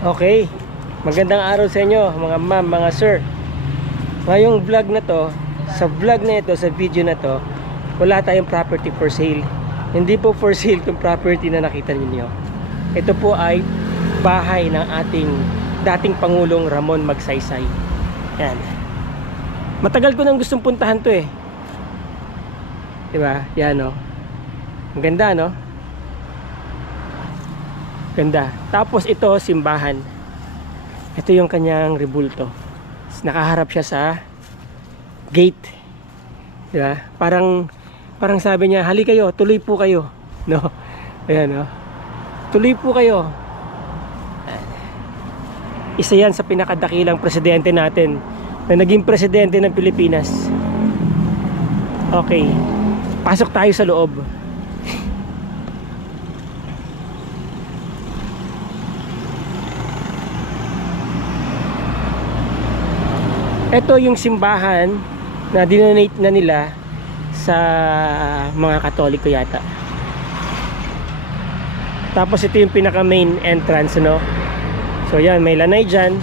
Okay, magandang araw sa inyo mga ma'am, mga sir. Ngayong vlog na to, sa vlog na ito, sa video na to, wala tayong property for sale. Hindi po for sale itong property na nakita ninyo. Ito po ay bahay ng ating dating Pangulong Ramon Magsaysay. Yan. Matagal ko nang gustong puntahan to eh. Diba? Yan o. Ang ganda no? Ganda. Tapos ito, simbahan. Ito yung kanyang rebulto. Nakaharap siya sa gate. Diba? Parang sabi niya, hali kayo, tuloy po kayo. No? Ayan, no? Tuloy po kayo. Isa yan sa pinakadakilang presidente natin na naging presidente ng Pilipinas. Okay. Pasok tayo sa loob. Ito yung simbahan na dinonate na nila sa mga Katoliko yata. Tapos ito yung pinaka main entrance, no? So yan, may lanay dyan.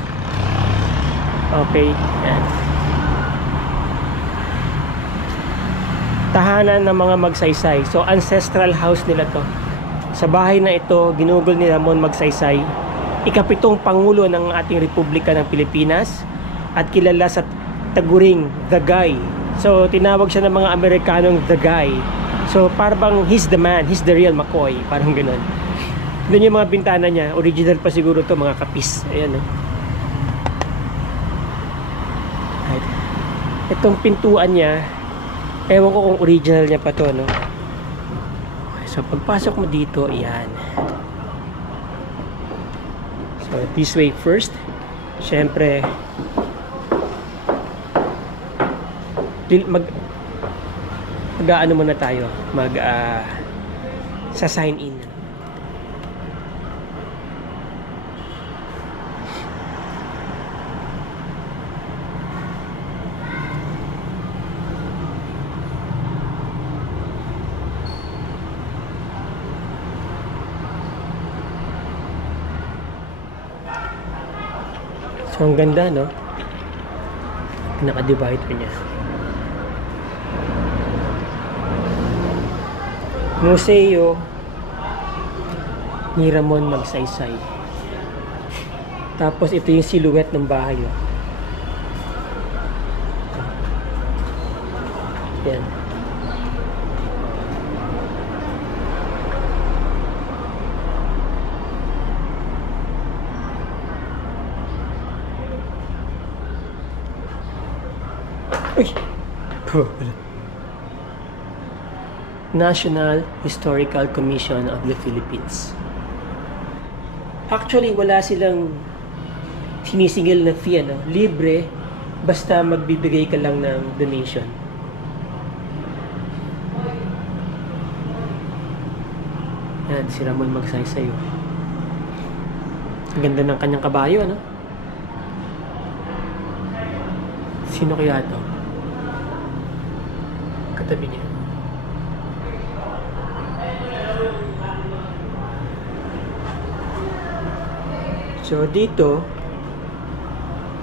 Okay, yan. Tahanan ng mga Magsaysay. So ancestral house nila to. Sa bahay na ito, ginugol ni Ramon Magsaysay, ikapitong pangulo ng ating Republika ng Pilipinas, at kilala sa taguring The Guy. So tinawag siya ng mga Amerikanong The Guy. So parang he's the man, he's the real McCoy, parang ganoon. Doon yung mga bintana niya, original pa siguro to, mga kapis. Ayan, no? Right. Itong pintuan niya, ewan ko kung original niya pa to, no? Okay, so pagpasok mo dito, ayan. So this way first. Syempre, mag-aano muna tayo, sa sign in. So ang ganda, no? Naka-divider niya. Museo ni Ramon Magsaysay. Tapos ito yung silhouette ng bahay, oh. Yan. Uy! National Historical Commission of the Philippines. Actually, wala silang sinisingil na fee, ano? Libre, basta magbibigay ka lang ng donation. Yan, si Ramon Magsaysay. Ang ganda ng kanyang kabayo, ano? Sino kaya ito? Katabi niya. So dito,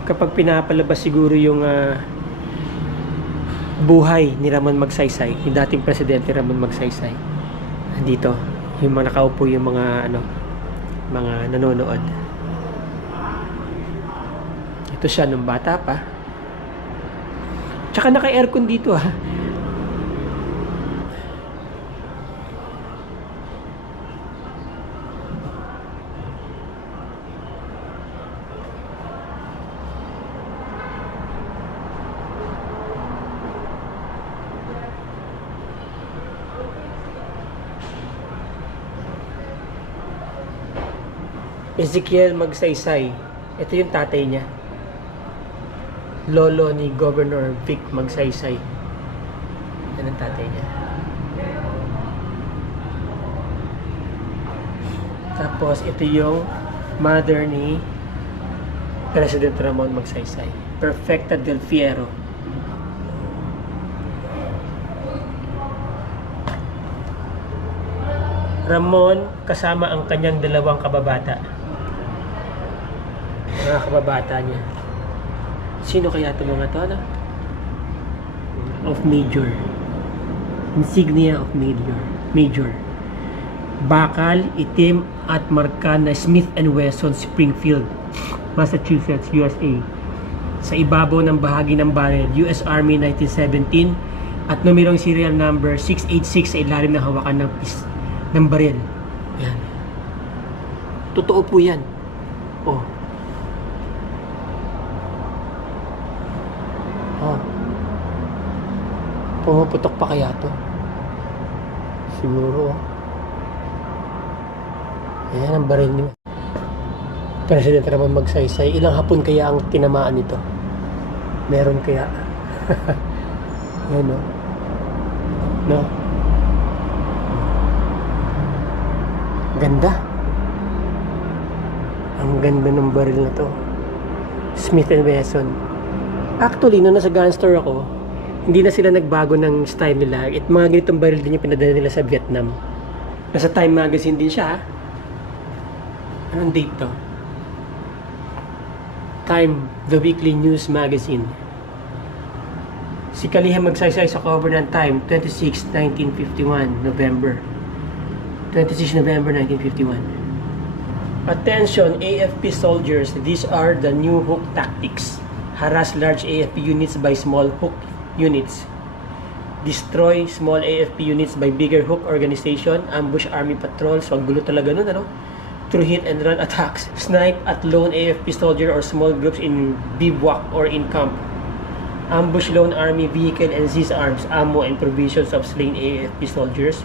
kapag pinapalabas siguro yung buhay ni Ramon Magsaysay, yung dating presidente Ramon Magsaysay, dito yung mga nakaupo, yung mga mga nanonood. Ito siya nung bata pa. Tsaka naka-aircon dito, ha. Ezekiel Magsaysay. Ito yung tatay niya. Lolo ni Governor Vic Magsaysay. Yan ang tatay niya. Tapos ito yung mother ni President Ramon Magsaysay. Perfecta del Fierro. Ramon kasama ang kanyang dalawang kababata. Mga kababata niya. Sino kaya ito mga to? Ano? Of Major. Insignia of Major. Major. Bakal, itim at marka na Smith & Wesson Springfield, Massachusetts, USA. Sa ibabaw ng bahagi ng barrel, US Army 1917 at numerong serial number 686 sa ilalim ng hawakan ng baril. Yan. Totoo po yan. Oh. Oh. Pumuputok pa kaya to? Siguro. Ayan ang baril niya. President Ramon Magsaysay. Ilang hapon kaya ang tinamaan nito? Meron kaya? Ayan o. No? Ganda. Ang ganda ng baril na to. Smith & Wesson. Actually, nung nasa gun store ako, hindi na sila nagbago ng style nila. At mga ganitong baril din yung pinadala nila sa Vietnam. Nasa Time Magazine din siya. Anong date to? Time, the weekly news magazine. Si Kalihim Magsaysay sa cover ng Time, 26, 1951, November. 26 November 1951. Attention, AFP soldiers, these are the new hook tactics. Harass large AFP units by small hook units. Destroy small AFP units by bigger hook organization. Ambush army patrols. Wag gulo talaga nun, ano? Through hit and run attacks. Snipe at lone AFP soldier or small groups in bivouac or in camp. Ambush lone army vehicle and seize arms, ammo and provisions of slain AFP soldiers.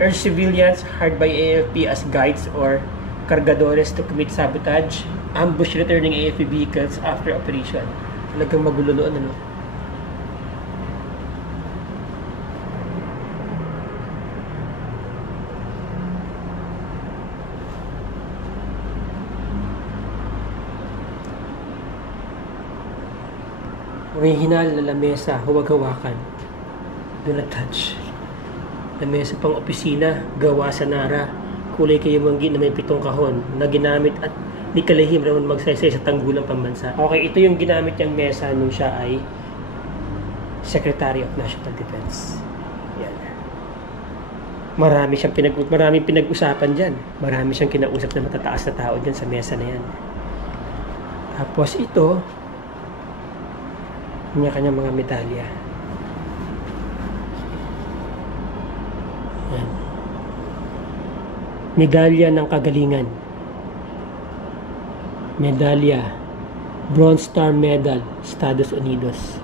Urge civilians hired by AFP as guides or cargadores to commit sabotage. Ambush returning AFP vehicles after operation. Talagang magulo noon, ano? Original na lamesa, huwag hawakan. Do not touch. Lamesa pang opisina, gawa sa Nara. Kulay kayumanggi na may 7 kahon na ginamit at ni Kalihim Ramon Magsaysay sa tanggulang pambansa. Okay, ito yung ginamit niyang mesa nung siya ay Secretary of National Defense. Yan. Maraming pinag-usapan dyan. Marami siyang kinausap na matataas na tao dyan sa mesa na yan. Tapos ito, kanya-kanya mga medalya. Yan. Medalya ng kagalingan. Medalya. Bronze Star Medal, Estados Unidos.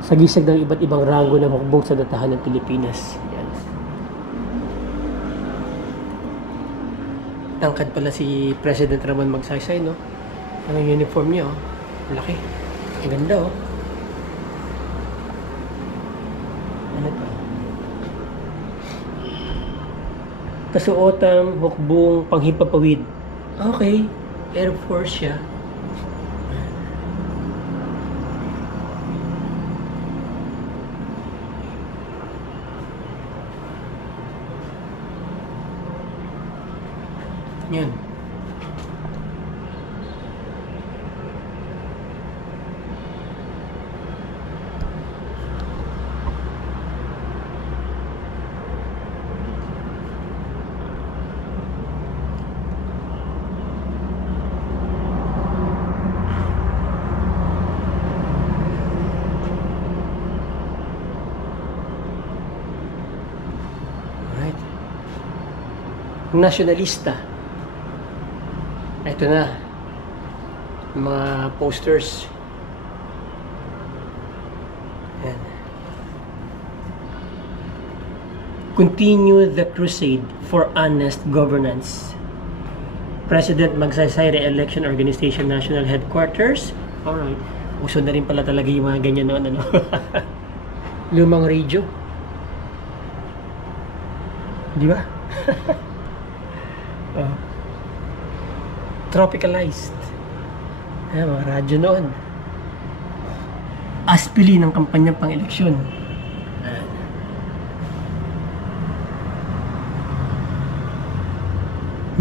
Sagisag ng iba't ibang rango ng hukbong sa datahan ng Pilipinas. Yan. Tangkad pala si President Ramon Magsaysay, no? Ang uniform niya, oh. Laki. Ang ganda, oh. Ano to? Kasuotang hukbong panghimpapawid. Okay. Air Force siya. Yan. Nationalista. Ito na. Mga posters. Ayan. Continue the crusade for honest governance. President Magsaysay Re-Election Organization National Headquarters. Alright. Uso na rin pala talaga yung mga ganyan noon, ano? Lumang radio. Di ba? Tropicalized. Ayan, mga radyo noon. Aspili ng kampanyang pang-eleksyon.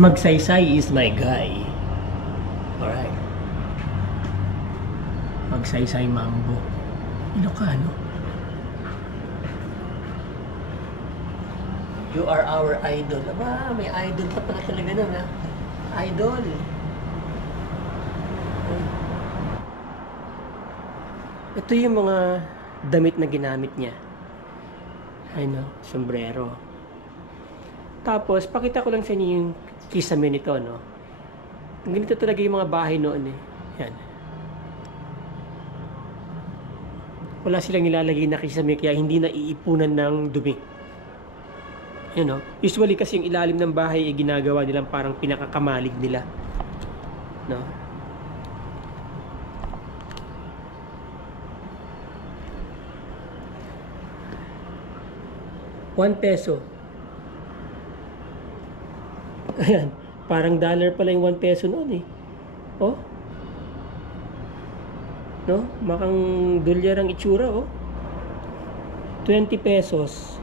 Magsaysay is my guy. Magsaysay Mambo. Ilocano. You are our idol. Aba, may idol pa pala talaga nun, ha? Idol. Ito yung mga damit na ginamit niya. Ano, sombrero. Tapos, pakita ko lang sa inyo yung kisame nito, no? Ganito talaga yung mga bahay noon, eh. Yan. Wala silang nilalagay na kisame, kaya hindi na iipunan ng dumi. You know, usually kasi yung ilalim ng bahay ay ginagawa nilang parang pinakakamalig nila. No? ₱1. Ayan, parang dollar pala yung ₱1 noon eh. Oh. No? Makang dolyar ang itsura, oh. ₱20.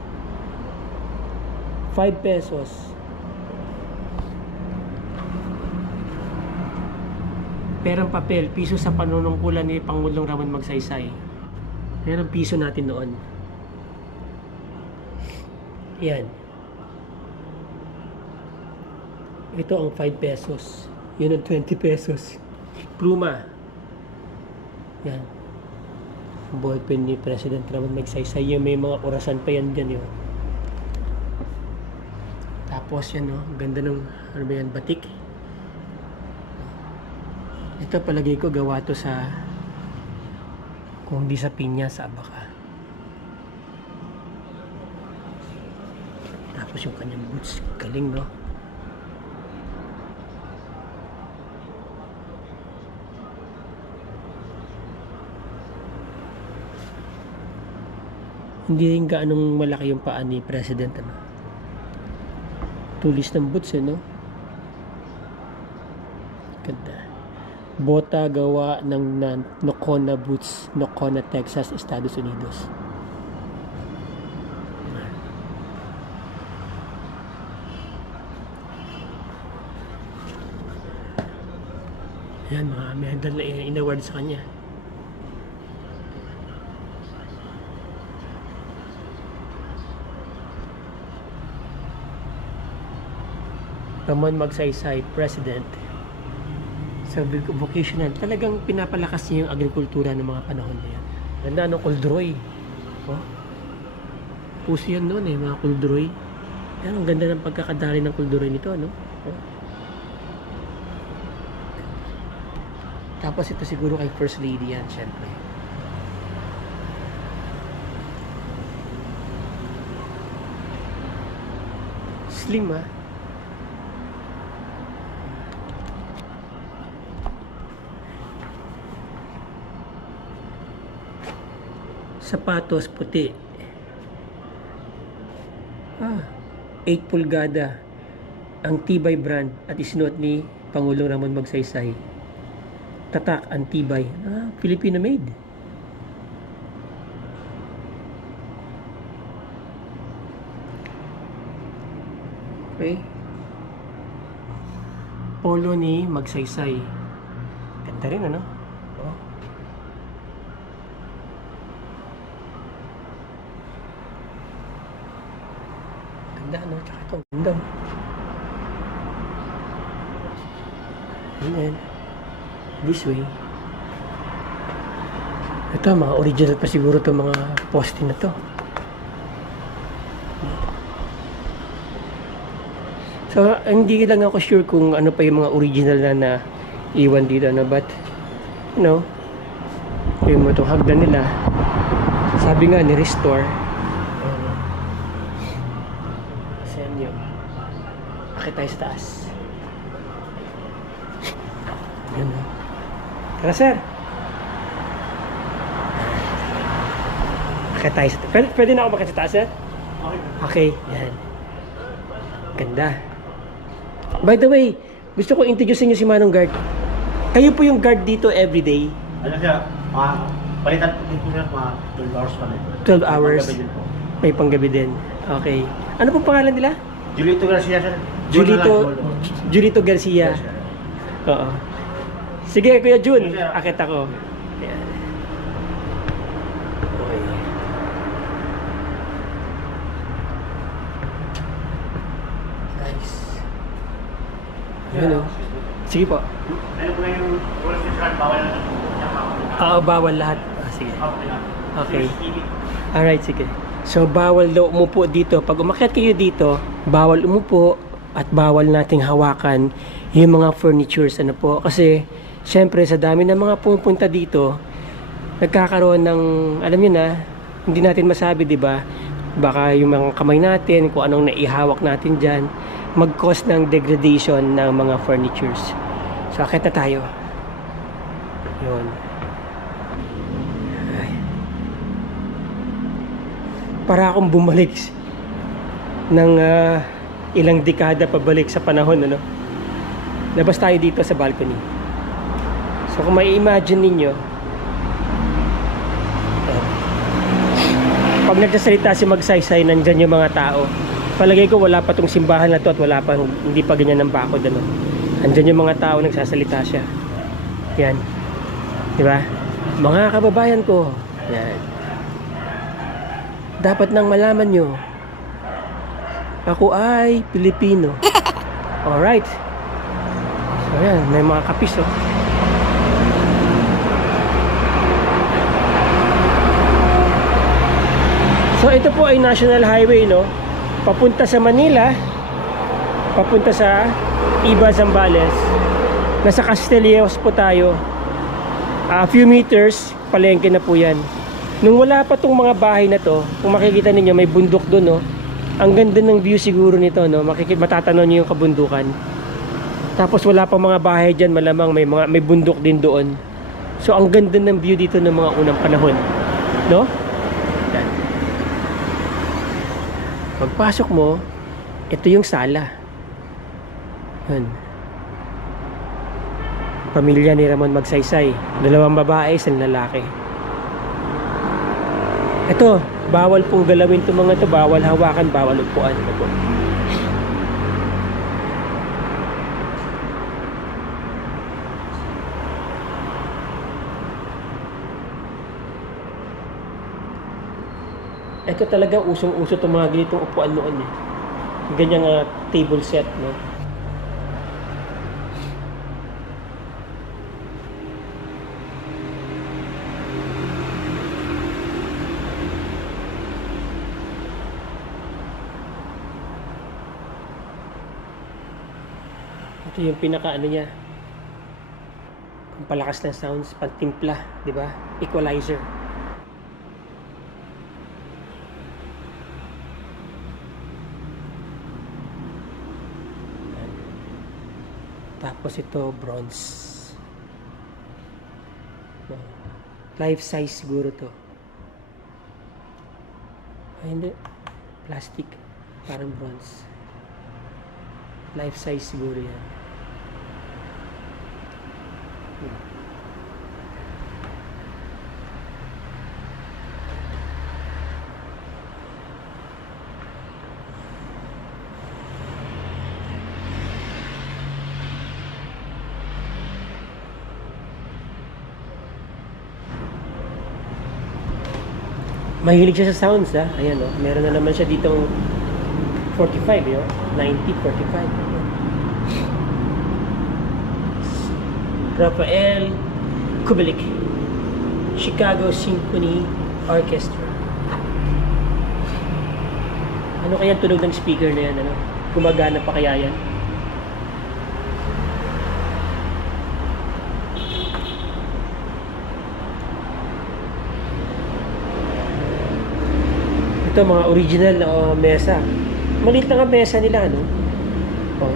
₱5. Perang papel, piso sa panunungkulan ni Pangulong Ramon Magsaysay. Yan ang piso natin noon. Yan. Ito ang ₱5. Yun ang ₱20. Pluma. Yan. Ballpen ni President Ramon Magsaysay. Yung may mga orasan pa yan dyan, yun. Tapos yan, no? Ganda ng, ano ba yan, batik. Ito palagay ko gawa to sa, kung di sa pinya, sa abaka. Tapos yung kanyang boots, galing, no? Hindi rin gaanong malaki yung paa ni President, ano? Tulis ng boots, eh, no? Ganda. Bota gawa ng Nocona Boots, Nocona, Texas, Estados Unidos. Yan, mga medal na in-award sa kanya. Ramon Magsaysay, President. Sa vocational, talagang pinapalakas niya yung agrikultura ng mga panahon na yan. Ganda, no? Kuldroy. Oh. Puso yan noon, eh, mga kuldroy. Yan, ang ganda ng pagkakadali ng kuldroy nito, no? Oh. Tapos ito siguro kay First Lady yan, syempre. Slim, ah. Sapatos puti. 8 pulgada. Ang Tibay brand at isinuot ni Pangulong Ramon Magsaysay. Tatak, ang Tibay. Filipino made. Okay. Polo ni Magsaysay. Ganda rin, ano? Oh. Ganda, no? Tsaka ito, ganda. Ayan. This way. Ito, mga original pa siguro itong mga poste na to. So, hindi lang ako sure kung ano pa yung mga original na iwan dito, no? But, you know, yung itong hagdan nila, sabi nga, ni-restore. Akit tayo sa taas. Yan, no? Tara, sir. Akit tayo sa taas. Pwede na ako makit sa taas, sir? Okay. Yan. Ganda. By the way, gusto ko introduce niyo si Manong Guard. Kayo po yung guard dito everyday? Ano siya? Palitan din po siya mga 12 hours pa rin. 12 hours? May panggabi din. Okay. Ano pong pangalan nila? Julito Garcia siya. Julito Garcia. Oo. Sige, Kuya Jun. Akit ako. Ayan. Yun, oh. Sige po. Ano po yung rules ng restaurant? Bawal na Bawal lahat. Sige. Okay. TV. Alright, sige. So, bawal daw umupo dito. Pag umakyat kayo dito, bawal umupo at bawal nating hawakan yung mga furnitures. Ano po? Kasi, syempre, sa dami ng mga pumunta dito, nagkakaroon ng, alam nyo na, hindi natin masabi, di ba? Baka yung mga kamay natin, kung anong naihawak natin dyan, mag-cause ng degradation ng mga furnitures. So, akit na tayo. Yun. Ay. Para akong bumalik ng ilang dekada pabalik sa panahon, ano? Labas tayo dito sa balcony. So, kung may imagine ninyo, pag nagsasalita si Magsaysay, nandyan yung mga tao. Palagay ko wala pa tong simbahan na to at wala pa, hindi pa ganyan ng bakod, ano. Andyan yung mga tao, nagsasalita siya. Yan. Diba? Mga kababayan ko. Yan. Dapat nang malaman nyo, ako ay Pilipino. Alright. So yan, may mga kapis, oh. So ito po ay National Highway, no? Papunta sa Manila, papunta sa Iba, Zambales. Nasa Castillejos po tayo. A few meters, palengke na po yan. Nung wala pa tong mga bahay na to, kung makikita ninyo may bundok doon, no? Ang ganda ng view siguro nito, no? Matatanaw niyo yung kabundukan. Tapos wala pa mga bahay dyan, malamang may bundok din doon. So ang ganda ng view dito ng mga unang panahon, no? Yan. Pagpasok mo, ito yung sala. Yan. Pamilya ni Ramon Magsaysay. 2 babae, 1 lalaki. Ito, bawal pong galawin itong mga ito. Bawal hawakan, bawal upuan. Ito talaga usong-uso itong mga ganitong upuan noon, eh. Ganyang table set, no? Ito yung pinaka-ano niya. Pampalakas ng sounds, pantimpla, di ba? Equalizer. Tapos ito, bronze. Life size siguro to. Ay, hindi. Plastic. Parang bronze. Life size siguro yan. Mahilig siya sa sounds, ha? Ayan, oh. Meron na naman siya ditong 45, yun. 90, 45. Rafael Kubelik, Chicago Symphony Orchestra. Ano kaya tunog ng speaker na yan, ano? Gumagana pa kaya yan? Ito, mga original na mesa. Maliit lang ang mesa nila, ano? Oh.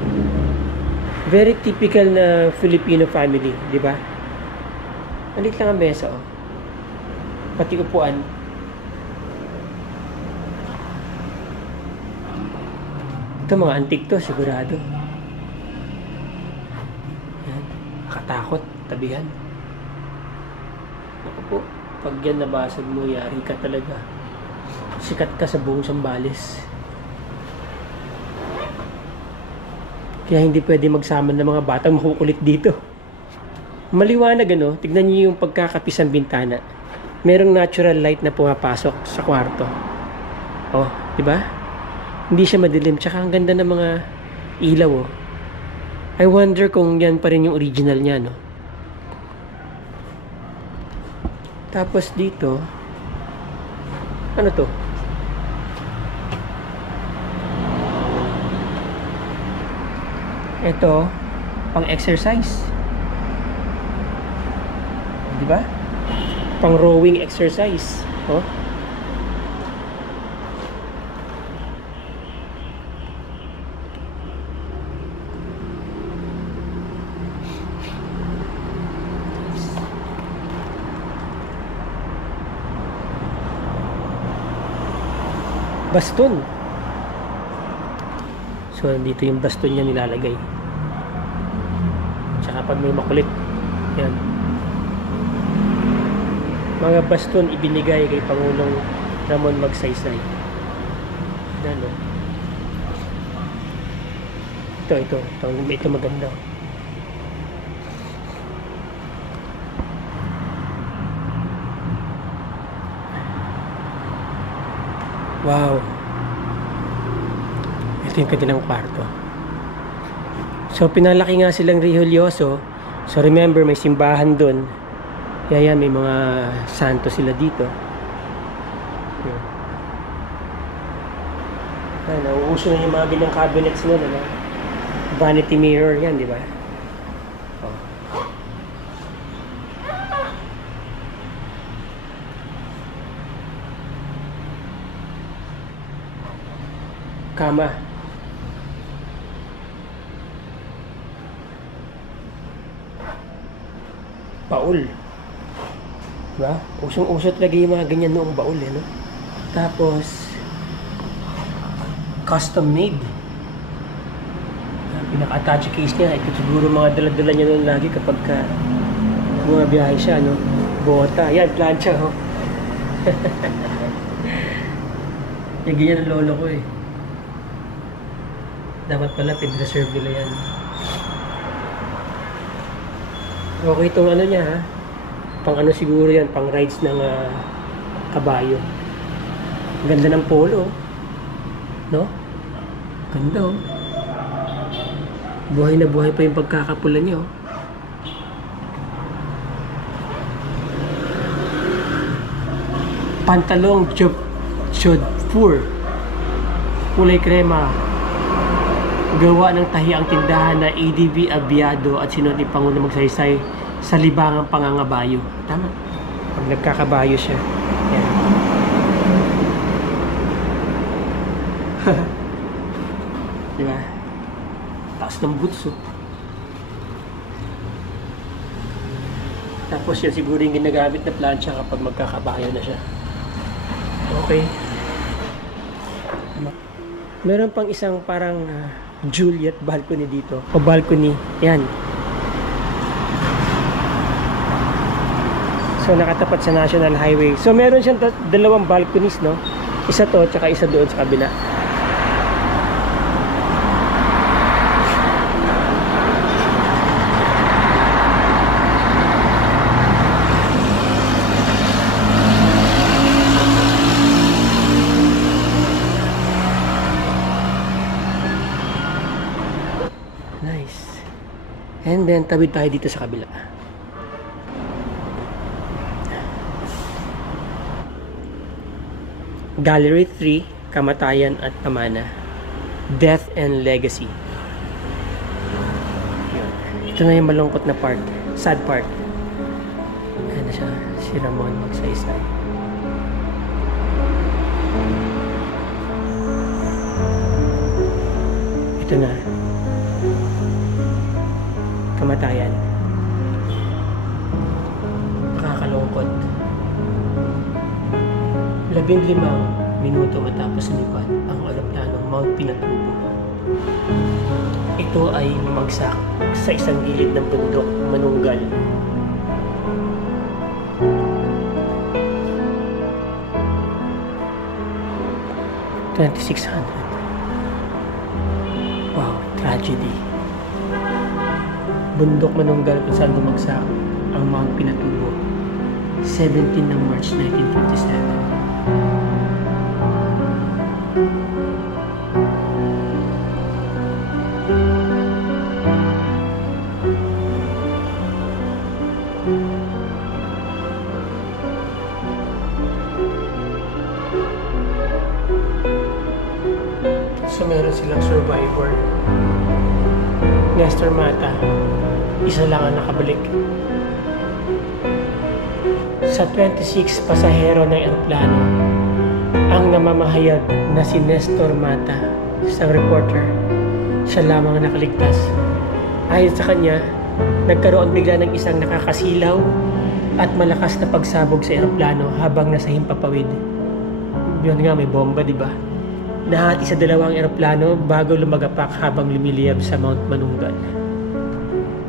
Very typical na Filipino family, di ba? Maliit lang ang mesa, oh. Pati upuan. Ito, mga antique to, sigurado. Yan. Nakatakot, tabihan. Ako po, pag yan nabasag mo, yari ka talaga. Sikat ka sa buong Zambales. Kaya hindi pwede magsama ng mga batang makukulit dito. Maliwanag, ano? Tignan niyo yung pagkakapis ng bintana. Merong natural light na pumapasok sa kwarto. Oh, di ba? Hindi siya madilim. Tsaka ang ganda ng mga ilaw, oh. I wonder kung yan pa rin yung original niya, no? Tapos dito, ano to? Ito, pang exercise. Di ba? Pang rowing exercise. Oh. Baston. So, dito yung baston niya nilalagay. Tsaka pag may makulit. Yan. Mga baston ibinigay kay Pangulong Ramon Magsaysay. Yan, no? Ito maganda. Wow. Ito yung kanilang kwarto. So, pinalaki nga silang religyoso. So, remember, may simbahan dun. Kaya yan, may mga santo sila dito. Yan, nauuso na yung mga bilang cabinets nila. No? Vanity mirror yan, di ba? Oh. Kama. Baul. Diba? Usong-uso talaga yung mga ganyan noong baul, eh, no? Tapos, custom made. Pinaka-attach case niya. Ito siguro mga dala-dala niya noon lagi kapag bumabiyahe siya, no? Bota. Yan, plancha, ho. Yung ganyan ang lolo ko, eh. Dapat pala, pin-reserve nila yan. Okay itong ano niya, ha? Pang ano siguro yan, pang rides ng kabayo. Ganda ng polo, no? Ganda, oh. Buhay na buhay pa yung pagkakapula niyo. Pantalong Jodhpur, kulay krema. Gawa ng tahiang tindahan na ADB Abiado at sinuot ni Pangulong Magsaysay sa libangang pangangabayo. Tama. Pag nagkakabayo siya. Yan. Diba? Taas ng boots, oh. Tapos yan siguro yung ginagamit na plancha kapag magkakabayo na siya. Okay. Meron pang isang parang Juliet balcony dito. O balcony. Yan. So, nakatapat sa National Highway. So, meron siyang dalawang balconies, no? Isa to, tsaka isa doon sa kabila. Nice. And then, tawid tayo dito sa kabila. Gallery 3, Kamatayan at Pamana. Death and Legacy. Yun. Ito na yung malungkot na part. Sad part. Ayan na siya. Si Ramon Magsaysay. Ito na. Kamatayan. Nakakalungkot. 15 minuto matapos lumipad ang eroplanong Mount Pinatubo. Ito ay bumagsak sa isang gilid ng bundok manunggal. $2,600. Wow, tragedy. Bundok manunggal kung saan bumagsak ang Mount Pinatubo. 17 ng March 1957. meron silang survivor. Nestor Mata, isa lang ang nakabalik. Sa 26 pasahero ng eroplano, ang namamahayag na si Nestor Mata, isang reporter, siya lamang ang nakaligtas. Ayon sa kanya, nagkaroon bigla ng isang nakakasilaw at malakas na pagsabog sa eroplano habang nasa himpapawid. Yun nga, may bomba, di ba? Nahati sa dalawang eroplano bago lumagapak habang lumiliyab sa Mount Manungan.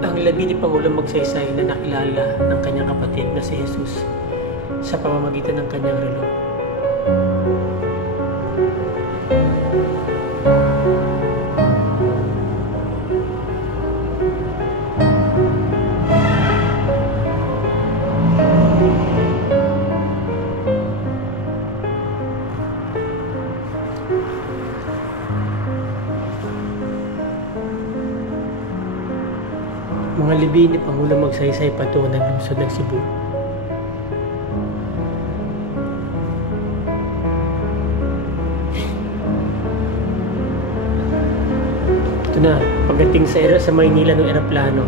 Ang labi ni Pangulong Magsaysay na nakilala ng kanyang kapatid na si Jesus sa pamamagitan ng kanyang relo. Mga libi ni Pangulong Magsaysay patungo ng lungsod ng Cebu. Ito na, pagdating sa Maynila ng eroplano.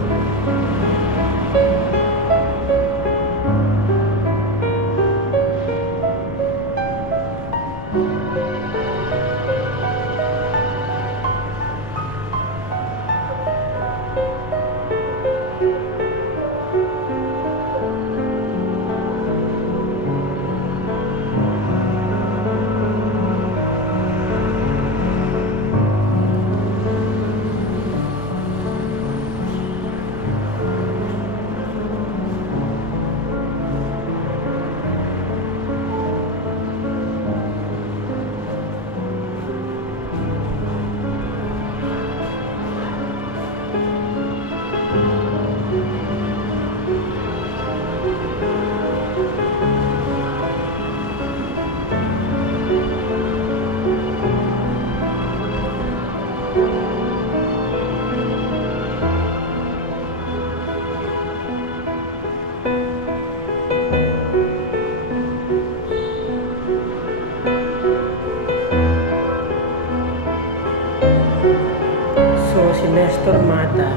Si Nestor Mata,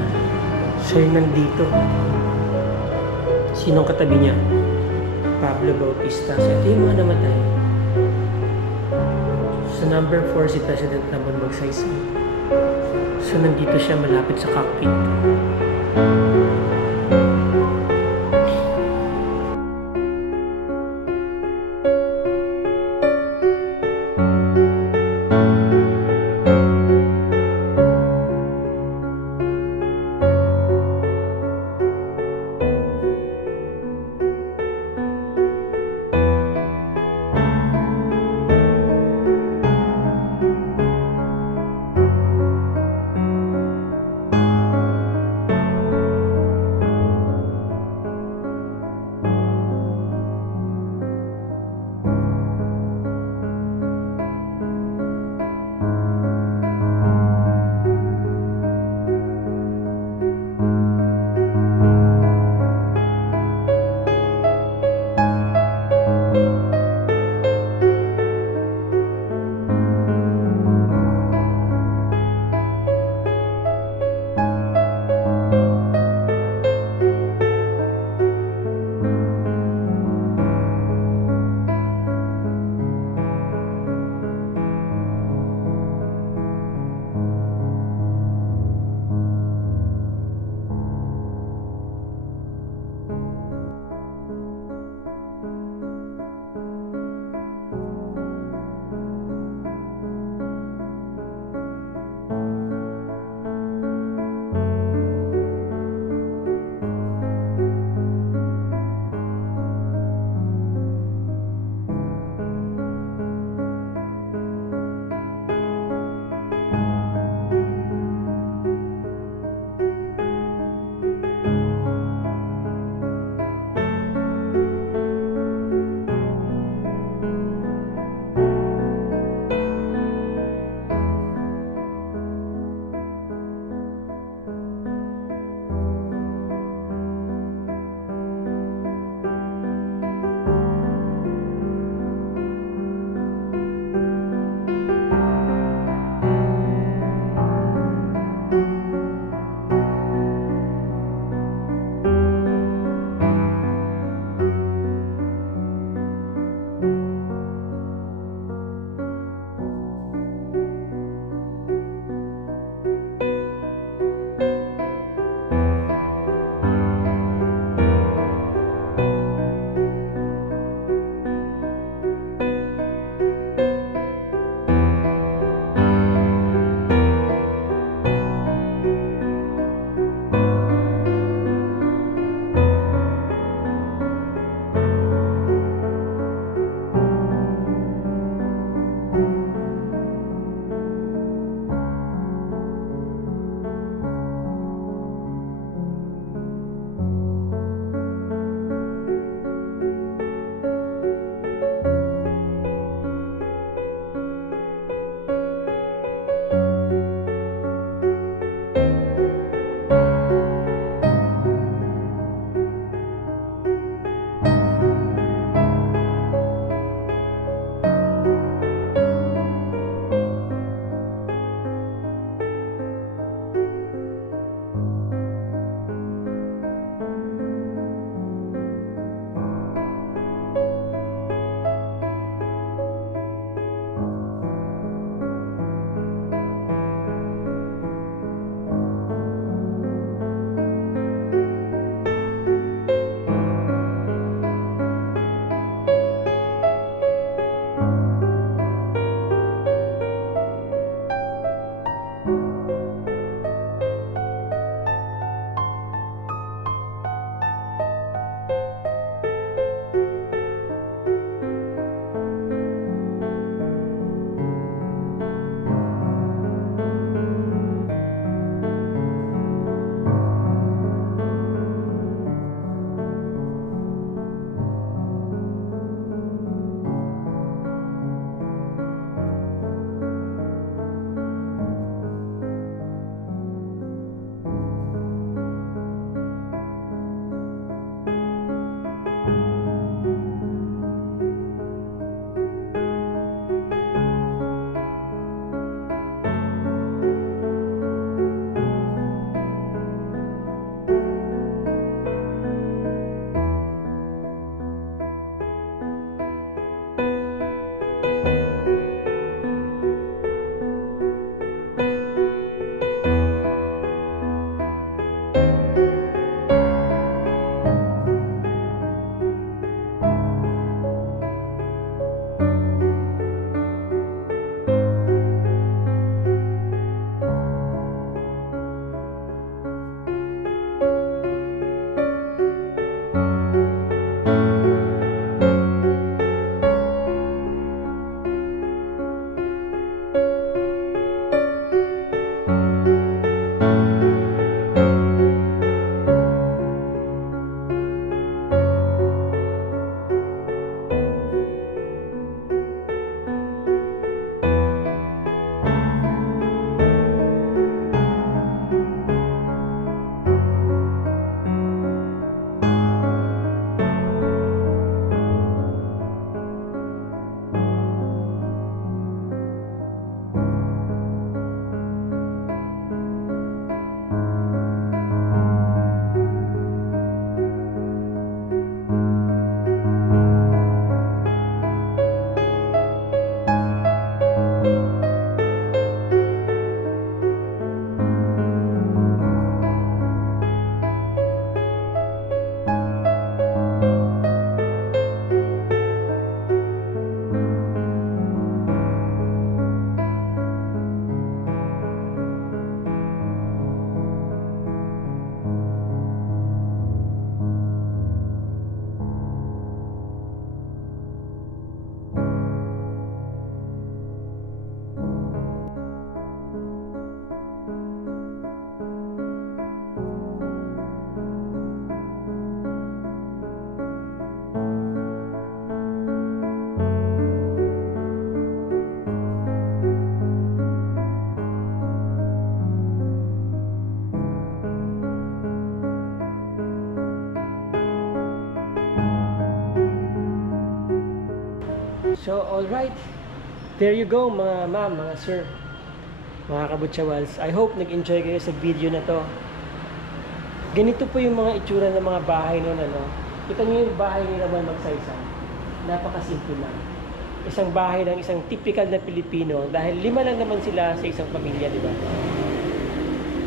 siya yung nandito. Sinong katabi niya? Pablo Bautista. So ito yung mga namatay. Sa number 4 si President Ramon Magsaysay. So nandito siya malapit sa cockpit. So, alright. There you go, mga ma'am, mga sir, mga kabutsawals. I hope nag-enjoy kayo sa video na to. Ganito po yung mga itsura ng mga bahay noon, ano. Kita niyo yung bahay ni Ramon Magsaysay. Napakasimple lang. Isang bahay ng isang typical na Pilipino dahil 5 lang naman sila sa isang pamilya, di ba?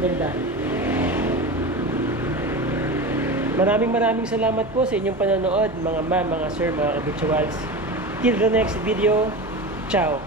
Ganda. Maraming salamat po sa inyong panonood, mga ma'am, mga sir, mga kabutsawals. Till the next video, ciao!